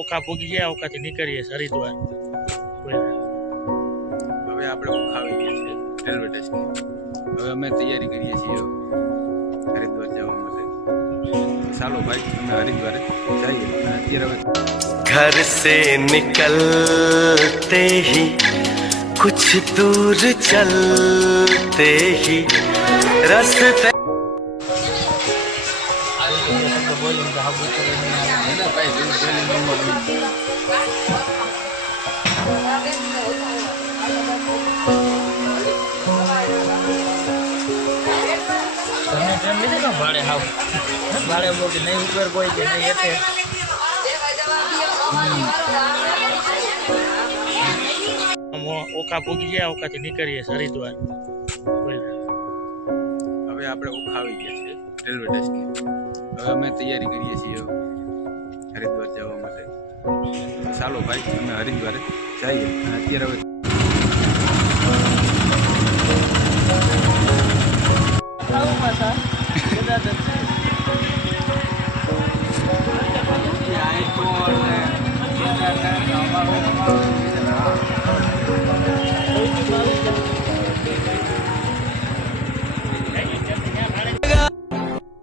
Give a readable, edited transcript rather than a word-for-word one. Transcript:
ઓકા પૂગી ગયા, ઓકાથી નીકળીએ હરિદ્વાર. હવે આપણે ઓખા આવી ગયા છે રેલવે સ્ટેશન. હવે અમે તૈયારી કરીએ છીએ હરિદ્વાર જવા માટે. ચાલો ભાઈ, અમે હરિદ્વાર જઈએ. અત્યારે घर से निकलते ही कुछ दूर चलते ही रास्ते ભાડે હાવ ભાડે મોટી નહીં ઉપર કોઈ કે નહીં એટલે ઓકા પૂગી ગયા, ઓકાથી નીકળીએ હરિદ્વાર. હવે આપણે ઓખા આવી ગયા છે રેલવે સ્ટેશન. હવે અમે તૈયારી કરીએ છીએ હરિદ્વાર જવા માટે. ચાલો ભાઈ, અમે હરિદ્વાર જઈએ. અત્યારે હવે